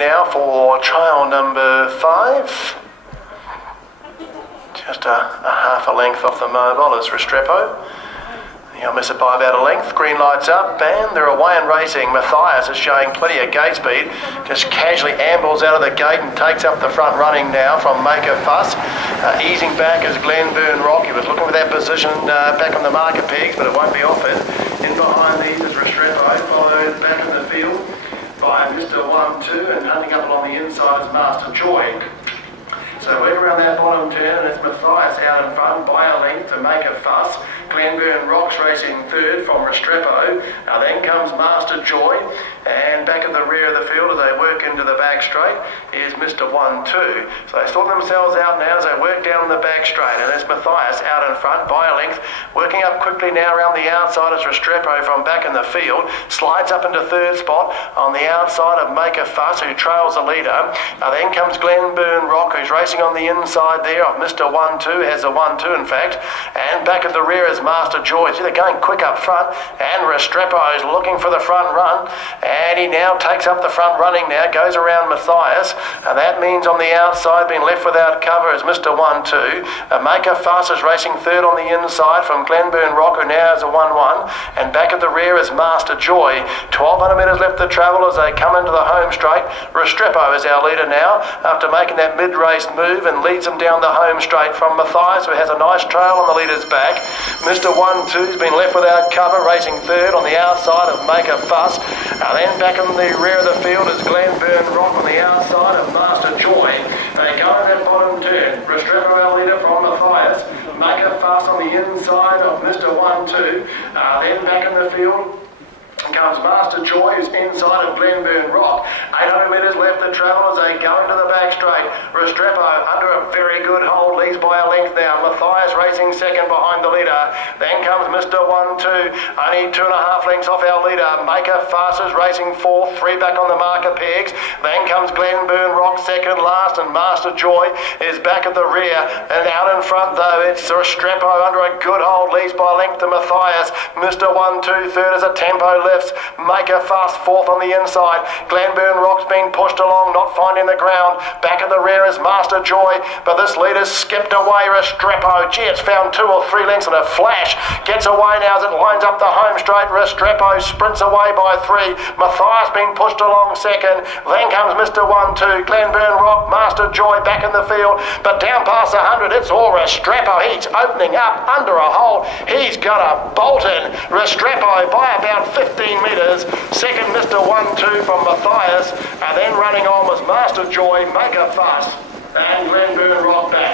now for trial number 5. Just a half a length off the mobile is Restrepo. He'll miss it by about a length. Green lights up and they're away and racing. Matthias is showing plenty of gate speed. Just casually ambles out of the gate and takes up the front running now from Make a Fuss. Easing back is Glenburn Rock. He was looking for that position back on the marker pegs, but it won't be offered. In behind these is Restrepo, followed back in the field by Mr. Onetwo, and hunting up along the inside is Master Joy. So we're around that bottom turn, and it's Matthias out in front by a length to Make a Fuss. Glenburn Rock's racing third from Restrepo. Now then comes Master Joy, and back at the rear of the field as they work into the back straight is Mr. Onetwo. So they sort themselves out now as they work down the back straight, and there's Matthias out in front by a length. Working up quickly now around the outside is Restrepo from back in the field. Slides up into third spot on the outside of Make a Fuss, who trails the leader. Now then comes Glenburn Rock, who's racing on the inside there of Mr. Onetwo, has a 1-2 in fact, and back at the rear is Master Joy. So they're going quick up front, and Restrepo is looking for the front run, and he now takes up the front running now, goes around Matthias, and that means on the outside being left without cover is Mr. Onetwo. Make a Fuss is racing third on the inside from Glenburn Rock, who now has a 1-1, and back at the rear is Master Joy. 1200 metres left to travel as they come into the home straight. Restrepo is our leader now after making that mid-race move, and leads them down the home straight from Matthias, who has a nice trail on the leader's back. Mr. Onetwo's been left without cover, racing third on the outside of Make a Fuss. Then back in the rear of the field is Glenburn Rock on the outside of Master Joy. They go in that bottom turn. Restrepo, our leader from Matthias. Make a Fuss on the inside of Mr. Onetwo. Then back in the field comes Master Joy, who's inside of Glenburn Rock. 800 metres left to travel as they go into the back straight. Restrepo under a very good hold, leads by a length now. Matthias racing second behind the leader. Then comes Mr. Onetwo, only 2.5 lengths off our leader. Make a Fuss is racing fourth, 3 back on the marker pegs. Then comes Glenburn Rock second last, and Master Joy is back at the rear. And out in front though, it's Restrepo under a good hold, leads by a length to Matthias. Mr. Onetwo third as a tempo left. Make a Fuss fourth on the inside. Glenburn Rock's been pushed along, not finding the ground. Back in the rear is Master Joy, but this leader's skipped away. Restrepo, gee, it's found 2 or 3 lengths in a flash. Gets away now as it lines up the home straight. Restrepo sprints away by 3. Matthias been pushed along second. Then comes Mr. Onetwo. Glenburn Rock, Master Joy back in the field, but down past 100, it's all Restrepo. He's opening up under a hole. He's got a bolt in. Restrepo by about 15 metres. Second, Mr. Onetwo from Matthias, and then running on was Master Joy, Make a Fuss, and Glenburn Rock back.